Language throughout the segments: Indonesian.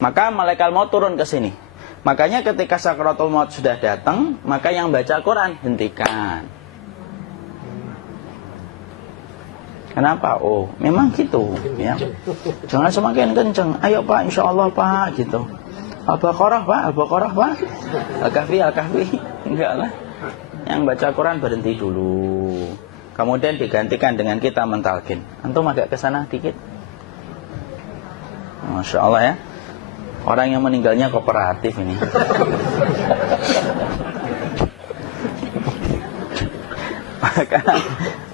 Maka malaikat maut turun ke sini. Makanya ketika sakaratul maut sudah datang, maka yang baca Quran hentikan. Kenapa? Oh, memang gitu ya. Jangan semakin kencang. Ayo Pak, insyaallah Pak gitu. Al-Baqarah Pak, Al-Baqarah Pak. Al-Kahfi, Al-Kahfi. Enggak lah. Yang baca Quran berhenti dulu. Kemudian digantikan dengan kita mentalkin. Antum agak ke sana dikit. Masya Allah ya. Orang yang meninggalnya kooperatif ini.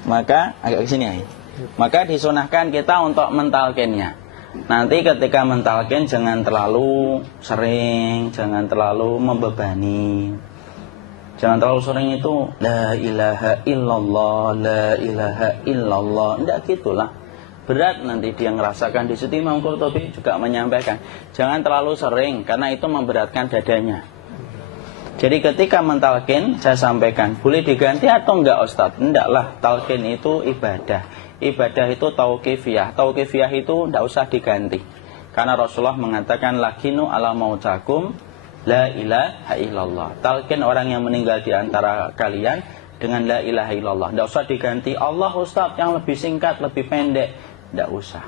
maka agak ke sini ya. Maka disunahkan kita untuk mentalkinnya. Nanti ketika mentalkin jangan terlalu sering, jangan terlalu membebani. Jangan terlalu sering itu la ilaha illallah, la ilaha illallah. Enggak gitulah. Berat nanti dia ngerasakan. Di situ Imam Qurtubi juga menyampaikan, jangan terlalu sering karena itu memberatkan dadanya. Jadi ketika mentalkin, saya sampaikan, boleh diganti atau enggak Ustadz? Enggak lah, talkin itu ibadah. Ibadah itu tauqifiyah. Tauqifiyah itu enggak usah diganti. Karena Rasulullah mengatakan, lakinu ala mautakum la ilaha illallah. Talkin orang yang meninggal di antara kalian dengan la ilaha illallah. Enggak usah diganti Allah Ustadz yang lebih singkat, lebih pendek. Enggak usah.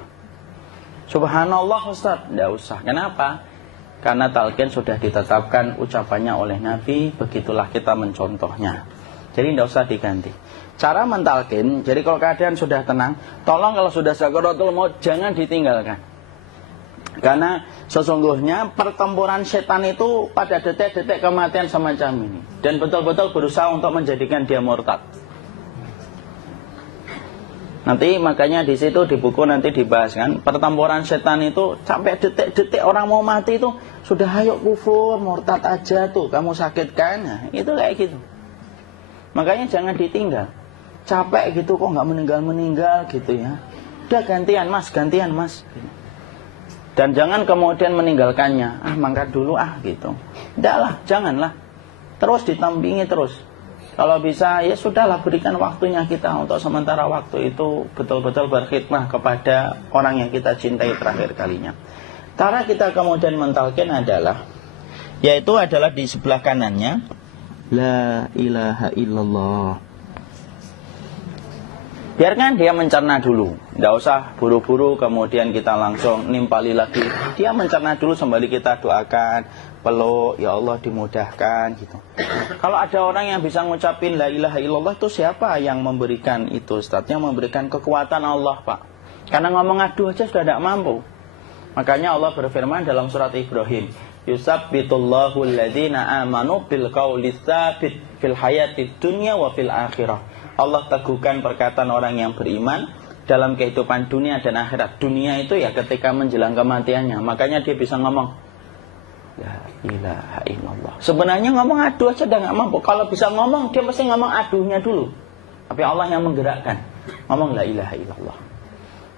Subhanallah Ustadz, enggak usah. Kenapa? Karena talqin sudah ditetapkan ucapannya oleh Nabi, begitulah kita mencontohnya. Jadi tidak usah diganti. Cara mentalqin, jadi kalau keadaan sudah tenang, tolong kalau sudah sakaratul maut jangan ditinggalkan. Karena sesungguhnya pertempuran setan itu pada detik-detik kematian semacam ini. Dan betul-betul berusaha untuk menjadikan dia murtad. Nanti makanya di situ di buku nanti dibahas kan, pertempuran setan itu sampai detik-detik orang mau mati itu sudah ayo kufur, murtad aja tuh, kamu sakit kan? Nah, itu kayak gitu. Makanya jangan ditinggal. Capek gitu kok nggak meninggal-meninggal gitu ya. Udah gantian Mas. Dan jangan kemudian meninggalkannya. Mangkat dulu gitu. Tidaklah, janganlah. Terus ditampingi terus. Kalau bisa ya sudahlah, berikan waktunya kita untuk sementara waktu itu betul-betul berkhidmah kepada orang yang kita cintai terakhir kalinya. Cara kita kemudian mentalkin adalah, yaitu adalah di sebelah kanannya la ilaha illallah. Biarkan dia mencerna dulu, tidak usah buru-buru kemudian kita langsung nimpali lagi. Dia mencerna dulu sembari kita doakan, peluk, ya Allah dimudahkan gitu. Kalau ada orang yang bisa ngucapin la ilaha illallah, itu siapa yang memberikan itu Ustaz? Yang memberikan kekuatan Allah Pak. Karena ngomong aduh aja sudah tidak mampu. Makanya Allah berfirman dalam surat Ibrahim, yusabbitullahu alladhina amanu bil qawli tsabit fil hayatid dunya wa fil akhirah. Allah teguhkan perkataan orang yang beriman dalam kehidupan dunia dan akhirat. Dunia itu ya ketika menjelang kematiannya. Makanya dia bisa ngomong la ilaha illallah. Sebenarnya ngomong aduh aja udah gak mampu. Kalau bisa ngomong, dia mesti ngomong aduhnya dulu. Tapi Allah yang menggerakkan. Ngomong la ilaha illallah.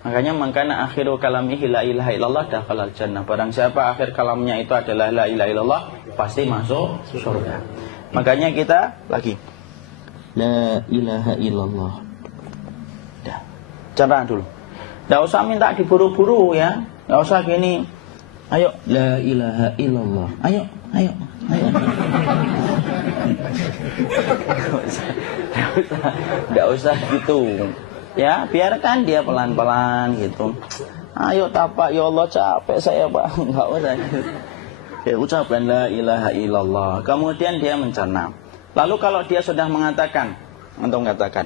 Makanya mangkana akhiru kalamihi la ilaha illallah dakhalal jannah. Barang siapa akhir kalamnya itu adalah la ilaha illallah, pasti masuk surga. Makanya kita lagi la ilaha illallah. Dah. Cara dulu. Enggak usah minta diburu-buru ya. Enggak usah gini. Ayo la ilaha illallah. Ayo. Enggak usah gitu. Ya, biarkan dia pelan-pelan gitu. Ayo tapak, ya Allah capek saya Pak. Enggak usah. Ya ucapkan la ilaha illallah. Kemudian dia mencerna. Lalu kalau dia sudah mengatakan, untuk mengatakan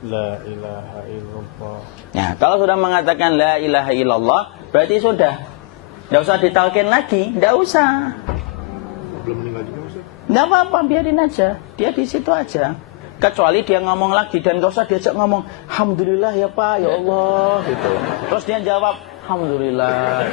la ilaha illallah. Ya, kalau sudah mengatakan la ilaha illallah, berarti sudah. Tidak usah ditalkin lagi, tidak usah. Belum meninggal juga Ustaz? Tidak apa-apa, biarin aja. Dia di situ aja. Kecuali dia ngomong lagi dan gak usah diajak ngomong alhamdulillah ya Pak, ya Allah gitu. Terus dia jawab alhamdulillah.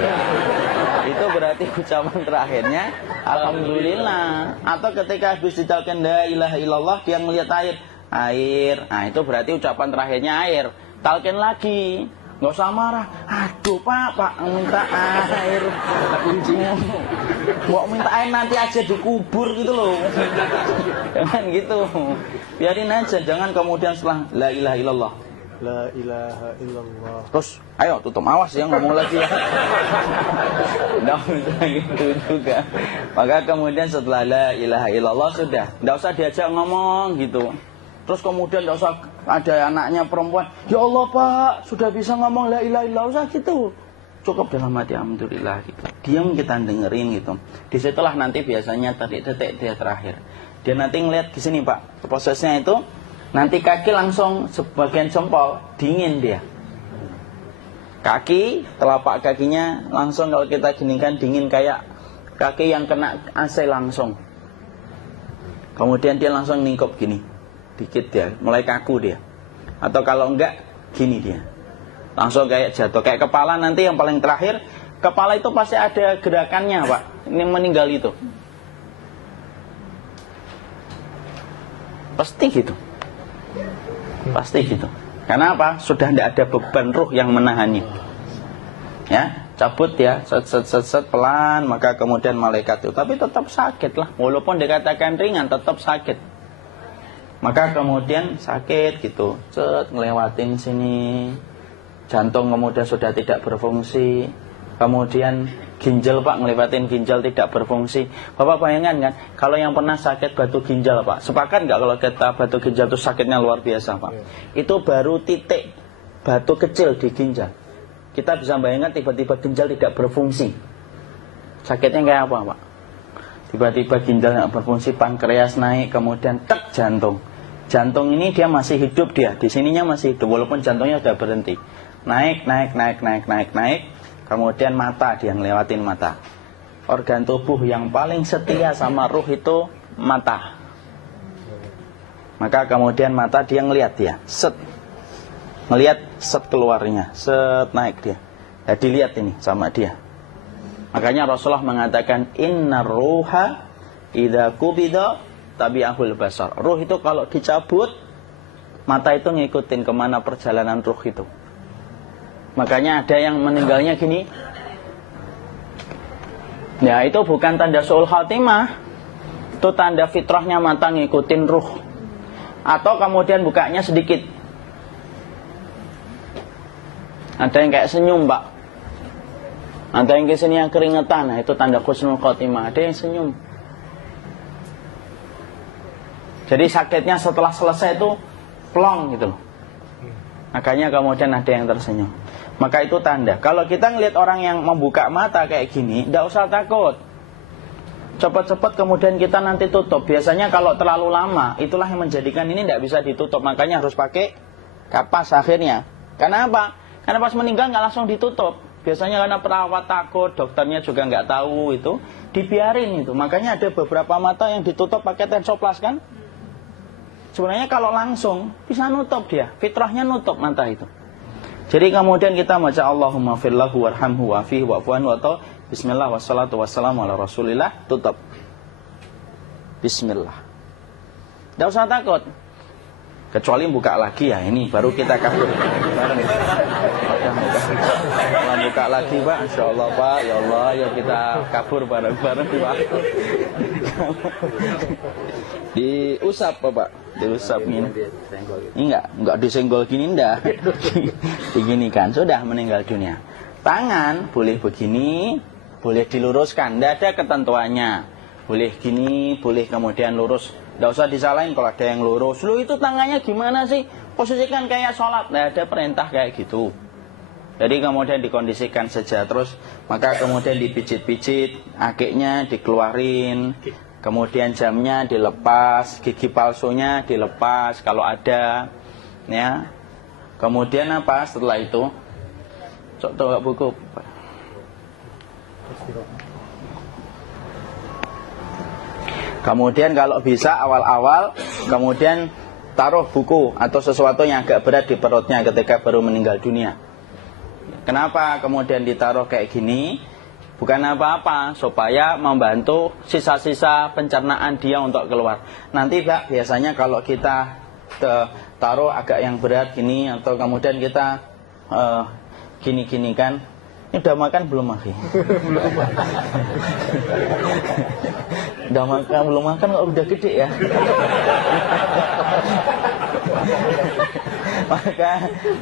Itu berarti ucapan terakhirnya alhamdulillah. Atau ketika habis ditalkin la ilaha illallah, dia melihat air. Nah, itu berarti ucapan terakhirnya air. Talkin lagi. Nggak usah marah. Aduh Pak minta air. Kuncinya. Mau minta air nanti aja dikubur gitu loh. Jangan gitu. Biarin aja. Jangan kemudian setelah la ilaha illallah La ilaha illallah. Terus, ayo tutup, awas ya ngomong lagi ya. Nggak usah gitu juga. Maka kemudian setelah la ilaha illallah sudah, nggak usah diajak ngomong gitu. Terus kemudian nggak usah ada anaknya perempuan, ya Allah Pak, sudah bisa ngomong la ilaha illallah, usah gitu. Cukup dalam hati alhamdulillah gitu. Diam kita dengerin gitu. Disitulah nanti biasanya detik dia terakhir. Dia nanti ngeliat di sini Pak, prosesnya itu nanti kaki langsung sebagian jempol dingin dia. Kaki, telapak kakinya langsung kalau kita geningkan dingin kayak kaki yang kena AC langsung. Kemudian dia langsung ningkup gini, dikit dia, mulai kaku dia. Atau kalau enggak, gini dia, langsung kayak jatuh. Kayak kepala nanti yang paling terakhir, kepala itu pasti ada gerakannya Pak. Ini meninggal itu, pasti gitu. Pasti gitu. Karena apa? Sudah tidak ada beban ruh yang menahannya. Ya, cabut ya, set pelan, maka kemudian malaikat itu. Tapi tetap sakit lah, walaupun dikatakan ringan, tetap sakit. Maka kemudian sakit gitu, ngelewatin sini, jantung kemudian sudah tidak berfungsi. Kemudian ginjal Pak, ngelewatin ginjal tidak berfungsi. Bapak bayangkan kan, kalau yang pernah sakit batu ginjal Pak, sepakat nggak kalau kita batu ginjal itu sakitnya luar biasa Pak? Itu baru titik batu kecil di ginjal. Kita bisa bayangkan tiba-tiba ginjal tidak berfungsi, sakitnya kayak apa Pak? Tiba-tiba ginjal nggak berfungsi, pankreas naik, kemudian tek jantung. Jantung ini dia masih hidup dia, di sininya masih hidup walaupun jantungnya sudah berhenti. Naik. Kemudian mata, dia ngelewatin mata. Organ tubuh yang paling setia sama ruh itu mata. Maka kemudian mata dia ngelihat dia, ngelihat keluarnya, naik dia. Jadi lihat ini sama dia. Makanya Rasulullah mengatakan innar ruha idza qubida tabi'ahul basar. Ruh itu kalau dicabut, mata itu ngikutin kemana perjalanan ruh itu. Makanya ada yang meninggalnya gini. Ya itu bukan tanda su'ul khatimah, itu tanda fitrahnya mata ngikutin ruh. Atau kemudian bukanya sedikit. Ada yang kayak senyum Pak, ada yang kesini yang keringetan, nah itu tanda husnul khatimah. Ada yang senyum. Jadi sakitnya setelah selesai itu plong gitu loh. Makanya kemudian ada yang tersenyum. Maka itu tanda. Kalau kita ngelihat orang yang membuka mata kayak gini, tidak usah takut. Cepat-cepat kemudian kita nanti tutup. Biasanya kalau terlalu lama, itulah yang menjadikan ini tidak bisa ditutup. Makanya harus pakai kapas akhirnya. Karena apa? Karena pas meninggal nggak langsung ditutup. Biasanya karena perawat takut, dokternya juga nggak tahu itu, dibiarin itu. Makanya ada beberapa mata yang ditutup pakai tensoplas kan? Sebenarnya kalau langsung bisa nutup dia, fitrahnya nutup mata itu. Jadi kemudian kita baca Allahumma firlahu warhamhu wa'afihi wa'fu'anhu atau bismillah wassalatu wassalamu ala rasulillah, tutup. Bismillah. Tidak usah takut. Kecuali buka lagi ya, ini baru kita kabur. Buka lagi Pak, insya Allah Pak, ya Allah, ya kita kabur bareng-bareng Pak. Diusap Pak, diusap gini. Enggak disenggol gini, enggak. Begini kan, sudah meninggal dunia. Tangan boleh begini, boleh diluruskan, tidak ada ketentuannya. Boleh gini, boleh kemudian lurus. Tidak usah disalahin kalau ada yang lurus. Lu itu tangannya gimana sih? Posisikan kayak sholat. Tidak ada perintah kayak gitu. Jadi kemudian dikondisikan saja. Terus maka kemudian dipijit-pijit, akiknya dikeluarin. Kemudian jamnya dilepas, gigi palsunya dilepas kalau ada. Ya. Kemudian apa setelah itu? Coba buku. Kemudian kalau bisa awal-awal kemudian taruh buku atau sesuatu yang agak berat di perutnya ketika baru meninggal dunia. Kenapa kemudian ditaruh kayak gini? Bukan apa-apa, supaya membantu sisa-sisa pencernaan dia untuk keluar. Nanti Pak, biasanya kalau kita taruh agak yang berat gini atau kemudian kita gini-gini kan, ini udah makan belum Maki? Udah makan belum makan kok udah gede ya? Maka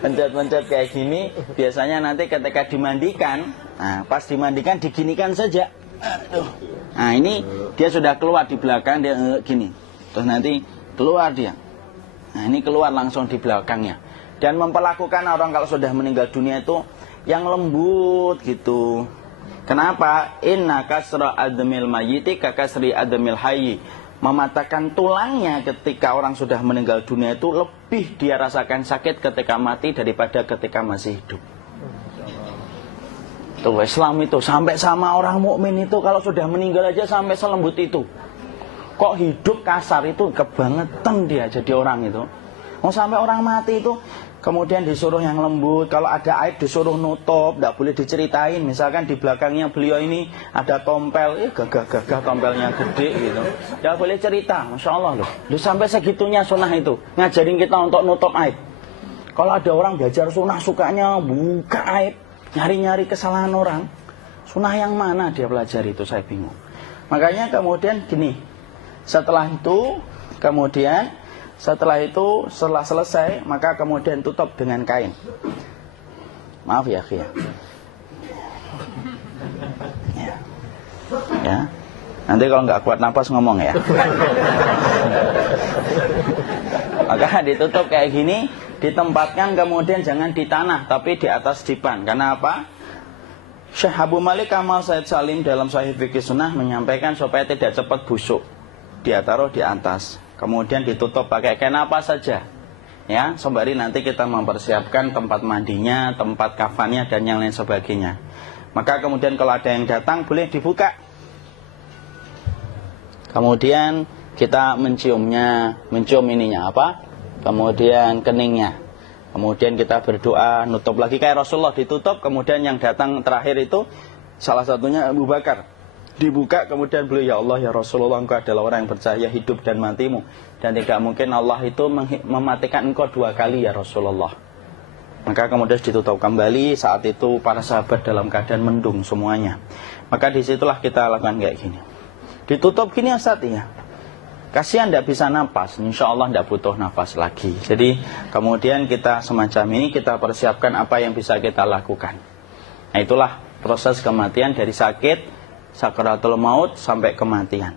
pencet-pencet kayak gini biasanya nanti ketika dimandikan, nah pas dimandikan diginikan saja. Aduh. Nah ini dia sudah keluar di belakang, dia gini. Terus nanti keluar dia. Nah ini keluar langsung di belakangnya. Dan memperlakukan orang kalau sudah meninggal dunia itu yang lembut gitu. Kenapa? Inna kasra admil mayyiti kakasri admil hayyi. Mematahkan tulangnya ketika orang sudah meninggal dunia itu lebih dia rasakan sakit ketika mati daripada ketika masih hidup. Tuh Islam itu sampai sama orang mukmin itu kalau sudah meninggal aja sampai selembut itu. Kok hidup kasar itu kebangetan dia jadi orang itu. Mau sampai orang mati itu kemudian disuruh yang lembut. Kalau ada aib disuruh nutup, tidak boleh diceritain. Misalkan di belakangnya beliau ini ada tompel, gagah-gagah tompelnya gede gitu. Tidak boleh cerita, Masya Allah loh. Sampai segitunya sunnah itu ngajarin kita untuk nutup aib. Kalau ada orang belajar sunnah sukanya buka aib, nyari-nyari kesalahan orang. Sunnah yang mana dia pelajari itu saya bingung. Makanya kemudian gini, setelah selesai maka kemudian tutup dengan kain. Maaf ya, Ki. Ya. Nanti kalau nggak kuat napas ngomong ya. Maka ditutup kayak gini, ditempatkan kemudian jangan di tanah tapi di atas dipan. Karena apa? Syekh Abu Malik Kamal Said Salim dalam Sahih Fikih Sunnah menyampaikan supaya tidak cepat busuk. Dia taruh di atas. Kemudian ditutup pakai kain apa saja. Ya, sembari nanti kita mempersiapkan tempat mandinya, tempat kafannya dan yang lain sebagainya. Maka kemudian kalau ada yang datang boleh dibuka. Kemudian kita mencium ininya apa? Kemudian keningnya. Kemudian kita berdoa, nutup lagi kayak Rasulullah ditutup, kemudian yang datang terakhir itu salah satunya Abu Bakar. Dibuka kemudian beliau, ya Allah ya Rasulullah, engkau adalah orang yang percaya hidup dan matimu, dan tidak mungkin Allah itu mematikan engkau 2 kali ya Rasulullah. Maka kemudian ditutup kembali. Saat itu para sahabat dalam keadaan mendung semuanya. Maka disitulah kita lakukan kayak gini. Ditutup gini Ustaz ya. Kasihan tidak bisa napas, insya Allah tidak butuh napas lagi. Jadi kemudian kita semacam ini kita persiapkan apa yang bisa kita lakukan. Nah itulah proses kematian dari sakit sakaratul maut sampai kematian.